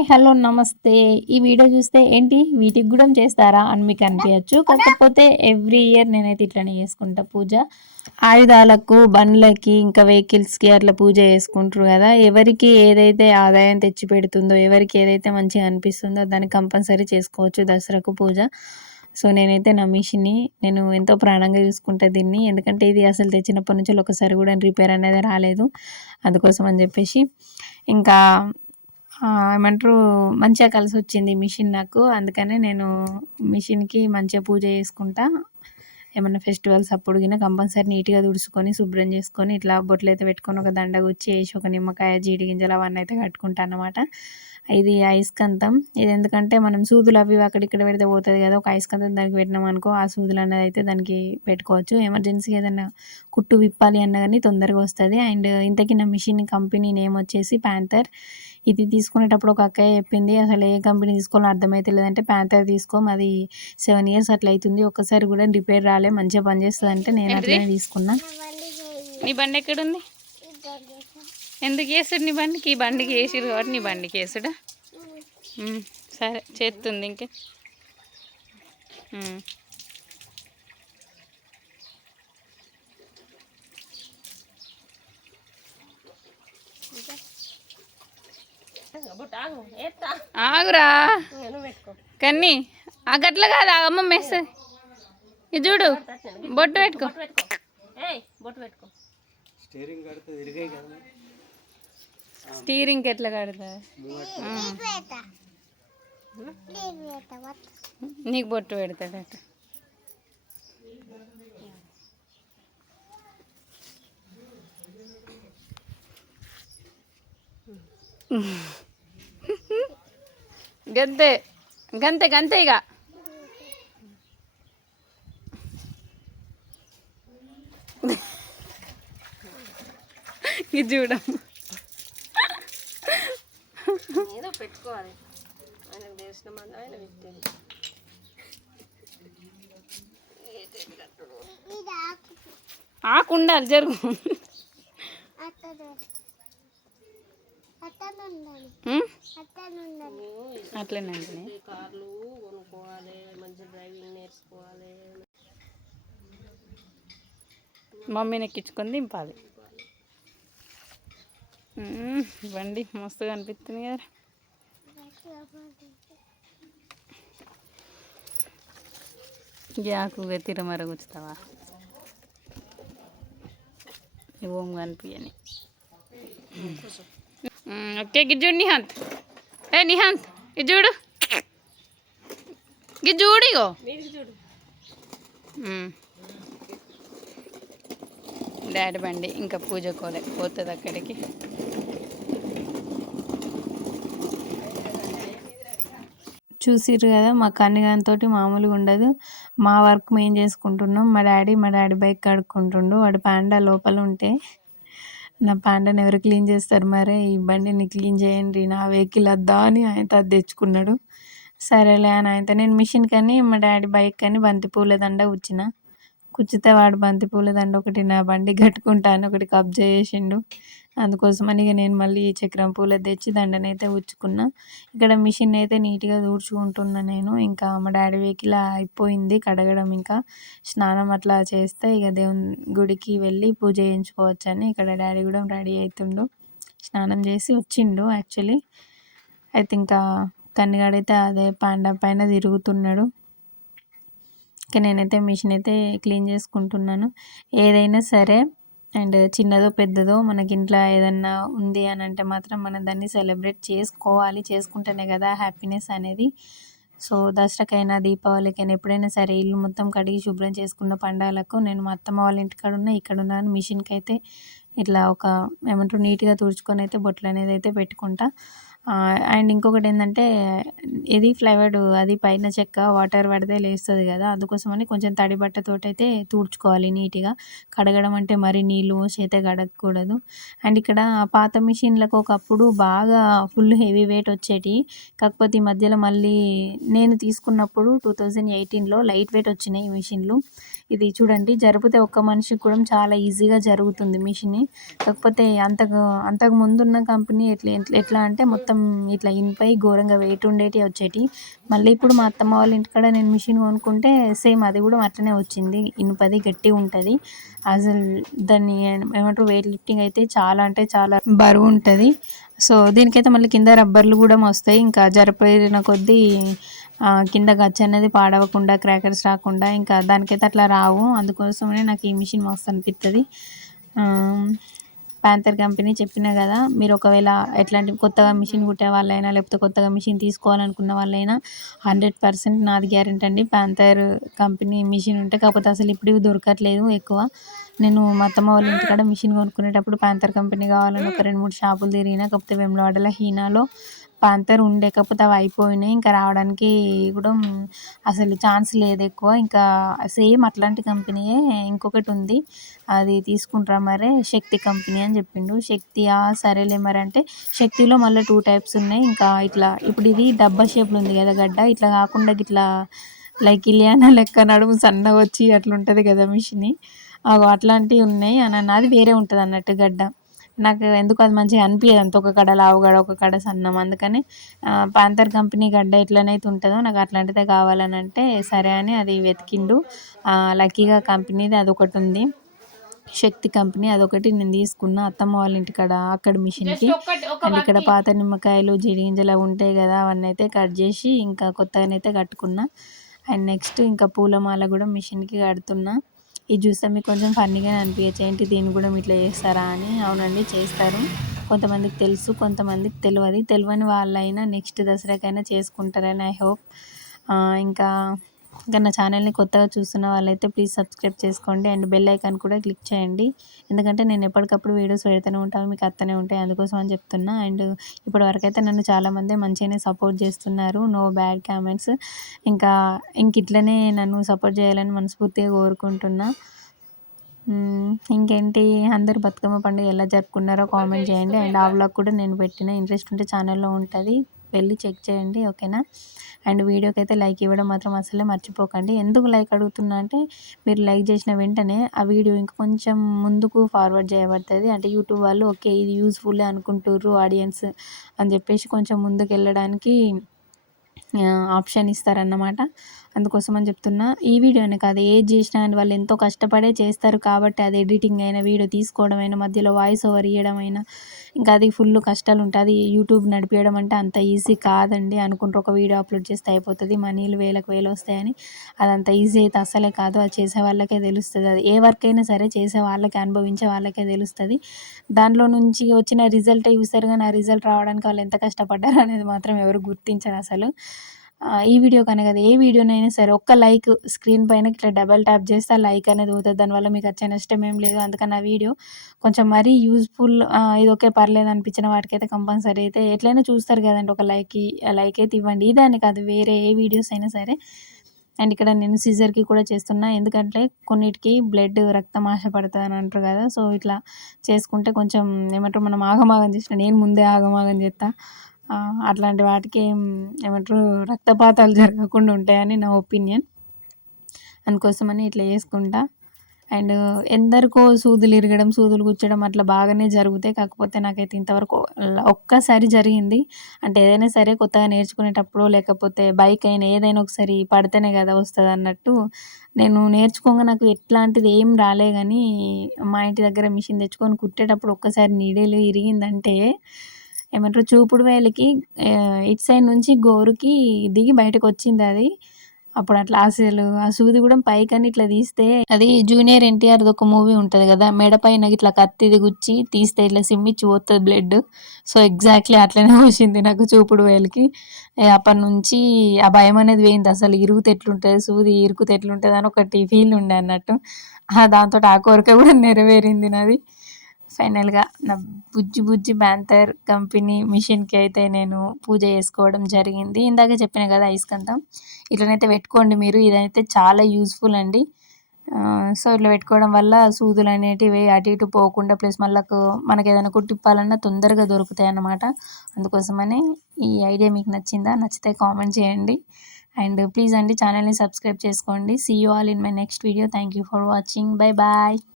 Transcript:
Hi hello నమస్తే. ఈ video చూస్తే ఏంటి వీటికి కూడా చేస్తారా అని మీకు అనిపించచ్చు. కాకపోతే ఎవ్రీ ఇయర్ నేనైతే ఇట్లనే చేసుకుంటా పూజ. ఆయుధాలకు, బండ్లకి, ఇంకా వెహికల్స్కి అట్లా పూజ చేసుకుంటారు కదా. ఎవరికి ఏదైతే ఆదాయం తెచ్చి పెడుతుందో, ఎవరికి ఏదైతే మంచిగా అనిపిస్తుందో దాన్ని కంపల్సరీ చేసుకోవచ్చు దసరాకు పూజ. సో నేనైతే నా మిషన్ని నేను ఎంతో ప్రాణంగా చూసుకుంటా దీన్ని. ఎందుకంటే ఇది అసలు తెచ్చినప్పటి నుంచి ఒకసారి కూడా రిపేర్ అనేది రాలేదు. అందుకోసం అని చెప్పేసి ఇంకా ఏమంటారు మంచిగా కలిసి వచ్చింది మిషన్ నాకు. అందుకనే నేను మిషన్కి మంచిగా పూజ చేసుకుంటా. ఏమన్నా ఫెస్టివల్స్ అప్పుడు గిన కంపల్సరీ నీట్గా తుడుచుకొని శుభ్రం చేసుకొని ఇట్లా బొట్లు అయితే పెట్టుకొని ఒక దండ గుచ్చి వేసి ఒక నిమ్మకాయ, జీడి గింజలు అవన్నీ అయితే కట్టుకుంటాను అన్నమాట. ఇది అయస్కంతం. ఇది ఎందుకంటే మనం సూదులు అవి అక్కడిక్కడ పెడితే పోతుంది కదా. ఒక అయస్కంతం దానికి పెట్టినాం అనుకో ఆ సూదులు అన్నది అయితే దానికి పెట్టుకోవచ్చు. ఎమర్జెన్సీగా ఏదైనా కుట్టు విప్పాలి అన్న కానీ తొందరగా వస్తుంది. అండ్ ఇంతకీ నా మిషన్ కంపెనీ నేమ్ వచ్చేసి ప్యాంథర్. ఇది తీసుకునేటప్పుడు ఒక అక్కయ్య చెప్పింది, అసలు ఏ కంపెనీ తీసుకోవాలో అర్థమైతే లేదంటే ప్యాంథర్ తీసుకో, అది 7 years అట్లా అవుతుంది, ఒక్కసారి కూడా రిపేర్ రాలే, మంచిగా పనిచేస్తుంది అంటే నేను అట్లనే తీసుకున్నా. నీ బండి ఎక్కడుంది? ఎందుకు వేసుడు నీ బండికి? ఈ బండికి వేసిరు కాబట్టి నీ బండికి వేసుడా? సరే చేస్తుంది ఇంకే. ఆగురా కన్నీ ఆ గట్ల కాదు అమ్మ మెస్ ఇది చూడు. బొట్టు పెట్టుకో. స్టీరింగ్ ఎట్లా కడతా? నీకు బొట్టు పెడతాడట. గంతే గంతే గంతే ఇక. ఇది చూడము ఏదో పెట్టుకోవాలి. ఆయనకు తెలిసిన మంది ఆయన పెట్టింది. ఆకు ఉండాలి జరుగు. అట్లనే కార్లు కొనుక్కోవాలి, మంచి డ్రైవింగ్ నేర్చుకోవాలి. మమ్మీని ఎక్కించుకొని దింపాలి. బండి మస్తుగా అనిపిస్తుంది కదా. గ్యాకుగా తిరమర కూర్చుతావా? ఓం కనిపించని. ఓకే గిజ్జుడు నిహాంత్. నిహాంత్ ఇది చూడు, ఇది చూడు. ఇగో డాడీ బండి ఇంకా పూజ కోలే పోతుంది అక్కడికి. చూసిర్రు కదా మా కన్నిగానితో మామూలుగా ఉండదు. మా వర్క్ మేము చేసుకుంటున్నాం. మా డాడీ బైక్ కడుక్కుంటుండు. వాడు పాండా లోపల ఉంటే నా పాండాని ఎవరు క్లీన్ చేస్తారు, మరే ఈ బండిని క్లీన్ చేయండి నా వెహికల్ వద్దా అని ఆయనతో అది తెచ్చుకున్నాడు. సరేలే అని ఆయనతో నేను మిషన్ కానీ మా డాడీ బైక్ కానీ బంతిపూల దండ కూర్చిన. కూర్చితే వాడు బంతిపూల దండ ఒకటి నా బండి కట్టుకుంటాను ఒకటి కబ్జా చేసిండు. అందుకోసమని ఇక నేను మళ్ళీ చక్రం పూల తెచ్చి దండనైతే ఉచ్చుకున్నా. ఇక్కడ మిషన్ అయితే నీట్గా తుడుచుకుంటున్నా నేను. ఇంకా మా డాడీ వెహికల్ అయిపోయింది కడగడం, ఇంకా స్నానం అట్లా చేస్తే ఇక దేవుని గుడికి వెళ్ళి పూజ చేయించుకోవచ్చని ఇక్కడ డాడీ కూడా రెడీ అవుతుండు. స్నానం చేసి వచ్చిండు యాక్చువల్లీ. అయితే ఇంకా కన్నిగాడైతే అదే పాండా పైన తిరుగుతున్నాడు. ఇంకా నేనైతే మిషన్ అయితే క్లీన్ చేసుకుంటున్నాను. ఏదైనా సరే అండ్ చిన్నదో పెద్దదో మనకి ఇంట్లో ఏదన్నా ఉంది అని అంటే మాత్రం మనం దాన్ని సెలబ్రేట్ చేసుకోవాలి. చేసుకుంటేనే కదా హ్యాపీనెస్ అనేది. సో దసరాకైనా, దీపావళికైనా ఎప్పుడైనా సరే ఇల్లు మొత్తం కడిగి శుభ్రం చేసుకున్న పండుగలకు నేను మా అత్తమ్మ వాళ్ళ ఇంటికాడ ఉన్నా, ఇక్కడ ఉన్నాను. మిషన్కి అయితే ఇట్లా ఒక ఏమంటారు నీట్గా తుడుచుకొని అయితే బొట్లు అనేది అయితే పెట్టుకుంటా. అండ్ ఇంకొకటి ఏంటంటే ఇది ఫ్లైవుడ్, అది పైన చెక్క వాటర్ పడితే లేస్తుంది కదా. అందుకోసమని కొంచెం తడి బట్టతోటి అయితే తుడుచుకోవాలి నీట్గా. కడగడం అంటే మరి నీళ్ళు పోసి అయితే కడగకూడదు. అండ్ ఇక్కడ పాత మిషన్లకు ఒకప్పుడు బాగా ఫుల్ హెవీ వెయిట్ వచ్చేటి. కాకపోతే ఈ మధ్యలో మళ్ళీ నేను తీసుకున్నప్పుడు 2018లో లైట్ వెయిట్ వచ్చినాయి ఈ మిషన్లు. ఇది చూడండి జరిపితే ఒక్క మనిషికి కూడా చాలా ఈజీగా జరుగుతుంది మిషన్. కాకపోతే అంతకు ముందున్న కంపెనీ ఎట్లా అంటే మొత్తం ఇట్లా ఇనుపై ఘోరంగా వెయిట్ ఉండేటివి వచ్చేటివి. మళ్ళీ ఇప్పుడు మా అత్తమ్మ వాళ్ళ ఇంటికాడ నేను మిషన్ కొనుక్కుంటే సేమ్ అది కూడా అట్లనే వచ్చింది. ఇనుపది గట్టిగా ఉంటుంది. అసలు దాన్ని ఏమంటారు వెయిట్ లిఫ్టింగ్ అయితే చాలా అంటే చాలా బరువు ఉంటుంది. సో దీనికైతే మళ్ళీ కింద రబ్బర్లు కూడా వస్తాయి. ఇంకా జరిపిన కొద్దీ కింద గచ్చు అనేది పాడవకుండా క్రాకర్స్ రాకుండా ఇంకా దానికైతే అట్లా రావు. అందుకోసమనే నాకు ఈ మిషన్ మస్తు అనిపిస్తుంది. ప్యాంథర్ కంపెనీ చెప్పినా కదా, మీరు ఒకవేళ ఎట్లాంటి కొత్తగా మిషన్ కుట్టే వాళ్ళైనా లేకపోతే కొత్తగా మిషన్ తీసుకోవాలనుకున్న వాళ్ళైనా 100% నాది గ్యారెంటీ అండి. ప్యాంథర్ కంపెనీ మిషన్ ఉంటే, కాకపోతే అసలు ఇప్పుడు ఇవి దొరకట్లేదు ఎక్కువ. నేను మా అత్తమ్మ వాళ్ళ ఇంటికాడ మిషన్ కొనుక్కునేటప్పుడు ప్యాంథర్ కంపెనీ కావాలని ఒక 2-3 షాపులు తిరిగిన. కాకపోతే వేములవాడలో హీనాలో ప్యాంథర్ ఉండే, కాకపోతే అవి అయిపోయినాయి. ఇంకా రావడానికి కూడా అసలు ఛాన్స్ లేదు ఎక్కువ. ఇంకా సేమ్ అట్లాంటి కంపెనీయే ఇంకొకటి ఉంది, అది తీసుకుంటారా మరే శక్తి కంపెనీ అని చెప్పిండు. శక్తియా సరేలే మరి అంటే, శక్తిలో మళ్ళీ 2 టైప్స్ ఉన్నాయి. ఇంకా ఇట్లా ఇప్పుడు ఇది డబ్బా షేప్లో ఉంది కదా గడ్డ, ఇట్లా కాకుండా ఇట్లా లైక్ ఇలియానా లెక్క నడుము సన్నగా వచ్చి అట్లా ఉంటుంది కదా మిషన్, అట్లాంటివి ఉన్నాయి అని అది వేరే ఉంటుంది అన్నట్టు గడ్డ. నాకు ఎందుకు అది మంచిగా అనిపించదు అంత, ఒక కడ లావుగడ ఒక కడ సన్నం. అందుకని ప్యాంథర్ కంపెనీ గడ్డ ఎట్లనైతే ఉంటుందో నాకు అట్లాంటిదే కావాలని అంటే సరే అని అది వెతికిండు. లక్కీగా కంపెనీది అదొకటి ఉంది, శక్తి కంపెనీ, అదొకటి నేను తీసుకున్నా అత్తమ్మ వాళ్ళ ఇంటికాడ అక్కడ మిషన్కి. అండ్ ఇక్కడ పాత నిమ్మకాయలు జింజలు అవి ఉంటాయి కదా, అవన్నీ అయితే కట్ చేసి ఇంకా కొత్తగానైతే కట్టుకున్నా. అండ్ నెక్స్ట్ ఇంకా పూలమాల కూడా మిషన్కి కడుతున్నా. ఇది చూస్తే మీకు కొంచెం ఫన్నీగా అనిపించచ్చు, ఏంటి దీన్ని కూడా ఇట్లా చేస్తారా అని. అవునండి చేస్తారు, కొంతమందికి తెలుసు కొంతమందికి తెలియదు. తెలియని వాళ్ళైనా నెక్స్ట్ దసరాకైనా చేసుకుంటారని ఐ హోప్. ఇంకా నా ఛానల్ని కొత్తగా చూస్తున్న వాళ్ళైతే ప్లీజ్ సబ్స్క్రైబ్ చేసుకోండి అండ్ బెల్ ఐకాన్ కూడా క్లిక్ చేయండి. ఎందుకంటే నేను ఎప్పటికప్పుడు వీడియోస్ పెడుతూనే ఉంటాను, మీకు అత్తనే ఉంటాయి, అందుకోసం అని చెప్తున్నా. అండ్ ఇప్పటివరకు అయితే నన్ను చాలామంది మంచిగానే సపోర్ట్ చేస్తున్నారు, నో బ్యాడ్ కామెంట్స్. ఇంకా ఇట్లనే నన్ను సపోర్ట్ చేయాలని మనస్ఫూర్తిగా కోరుకుంటున్నా. ఇంకేంటి, అందరు బతుకమ్మ పండుగ ఎలా జరుపుకున్నారో కామెంట్ చేయండి. అండ్ ఆ వ్లాగ్ కూడా నేను పెట్టిన, ఇంట్రెస్ట్ ఉంటే ఛానల్లో ఉంటుంది, వెళ్ళి చెక్ చేయండి ఓకేనా. అండ్ వీడియోకి అయితే లైక్ ఇవ్వడం మాత్రం అసలే మర్చిపోకండి. ఎందుకు లైక్ అడుగుతున్నా అంటే, మీరు లైక్ చేసిన వెంటనే ఆ వీడియో ఇంకా కొంచెం ముందుకు ఫార్వర్డ్ చేయబడుతుంది. అంటే యూట్యూబ్ వాళ్ళు ఓకే ఇది యూస్ఫుల్ అనుకుంటుర్రు ఆడియన్స్ అని చెప్పేసి కొంచెం ముందుకు వెళ్ళడానికి ఆప్షన్ ఇస్తారన్నమాట. అందుకోసం అని చెప్తున్నా. ఈ వీడియోనే కాదు ఏది చేసినా కానీ వాళ్ళు ఎంతో కష్టపడే చేస్తారు కాబట్టి, అది ఎడిటింగ్ అయినా వీడియో తీసుకోవడం అయినా మధ్యలో వాయిస్ ఓవర్ ఇవ్వడం అయినా ఇంకా అది ఫుల్ కష్టాలు ఉంటుంది. యూట్యూబ్ నడిపించడం అంటే అంత ఈజీ కాదండి. అనుకుంటారు ఒక వీడియో అప్లోడ్ చేస్తే అయిపోతుంది, మనీలు వేలకు వేలు వస్తాయని. అదంత ఈజీ అయితే అస్సలే కాదు, అది చేసే వాళ్ళకే తెలుస్తుంది. అది ఏ వర్క్ అయినా సరే చేసే వాళ్ళకి, అనుభవించే వాళ్ళకే తెలుస్తుంది. దాంట్లో నుంచి వచ్చిన రిజల్టే చూస్తారు కానీ ఆ రిజల్ట్ రావడానికి వాళ్ళు ఎంత కష్టపడ్డారు అనేది మాత్రం ఎవరు గుర్తించరు అసలు. ఈ వీడియో కనే కదా, ఏ వీడియోనైనా సరే ఒక్క లైక్ స్క్రీన్ పైన ఇట్లా డబల్ ట్యాప్ చేస్తే ఆ లైక్ అనేది పోతుంది, దానివల్ల మీకు వచ్చే నష్టం ఏం లేదు. అందుకని ఆ వీడియో కొంచెం మరీ యూజ్ఫుల్, ఇది ఓకే పర్లేదు అనిపించిన వాటికైతే కంపల్సరీ అయితే ఎట్లయినా చూస్తారు కదండి, ఒక లైక్ అయితే ఇవ్వండి. ఇదే అని కాదు, వేరే ఏ వీడియోస్ అయినా సరే. అండ్ ఇక్కడ నేను సిజర్కి కూడా చేస్తున్నా, ఎందుకంటే కొన్నిటికి బ్లడ్ రక్తం ఆశ పడుతుంది అని అంటారు కదా. సో ఇట్లా చేసుకుంటే కొంచెం ఏమంటారు, మనం ఆగమాగం చేసిన, నేను ముందే ఆగమాగం చేస్తా, అట్లాంటి వాటికి ఏమంటారు రక్తపాతాలు జరగకుండా ఉంటాయని నా ఒపీనియన్. అందుకోసమని ఇట్లా చేసుకుంటా. అండ్ ఎందరికో సూదులు ఇరగడం, సూదులు గుచ్చడం అట్లా బాగానే జరుగుతాయి. కాకపోతే నాకైతే ఇంతవరకు ఒక్కసారి జరిగింది. అంటే ఏదైనా సరే కొత్తగా నేర్చుకునేటప్పుడు, లేకపోతే బైక్ అయినా ఏదైనా ఒకసారి పడితేనే కదా వస్తుంది అన్నట్టు, నేను నేర్చుకోగా నాకు ఎట్లాంటిది ఏం రాలే. కానీ మా ఇంటి దగ్గర మిషన్ తెచ్చుకొని కుట్టేటప్పుడు ఒక్కసారి నీడలు ఇరిగిందంటే ఏమంటారు చూపుడు వేలికి ఇటు సైడ్ నుంచి గోరుకి దిగి బయటకు వచ్చింది అది. అప్పుడు అట్లా అసలు ఆ సూది కూడా పైకని ఇట్లా తీస్తే, అది జూనియర్ ఎన్టీఆర్ది ఒక మూవీ ఉంటుంది కదా, మెడ పైన ఇట్లా కత్తిది గుచ్చి తీస్తే ఇట్లా సిమ్మిచ్చి పోతుంది బ్లడ్. సో ఎగ్జాక్ట్లీ అట్లనే వచ్చింది నాకు చూపుడు వేలికి. అప్పటి నుంచి ఆ భయం అనేది పోయింది, అసలు ఇరుగుతే ఎట్లుంటుంది, సూది ఇరుకుతే ఎట్లుంటుంది అని ఒకటి ఫీల్ ఉండే అన్నట్టు. దాంతో ఆ కోరిక కూడా నెరవేరింది నాది. ఫైనల్గా నా బుజ్జి ప్యాంథర్ కంపెనీ మిషన్కి అయితే నేను పూజ చేసుకోవడం జరిగింది. ఇందాక చెప్పిన కదా ఐస్కంతం, ఇట్లనైతే పెట్టుకోండి మీరు, ఇదైతే చాలా యూస్ఫుల్ అండి. సో ఇట్లా పెట్టుకోవడం వల్ల సూదులు అనేటివి అటు ఇటు పోకుండా, ప్లస్ మనకి ఏదైనా కుట్టిప్పాలన్నా తొందరగా దొరుకుతాయి అన్నమాట. అందుకోసమని ఈ ఐడియా మీకు నచ్చిందా, నచ్చితే కామెంట్ చేయండి. అండ్ ప్లీజ్ అండి ఛానల్ని సబ్స్క్రైబ్ చేసుకోండి. See you all in my next video. Thank you for watching. Bye bye.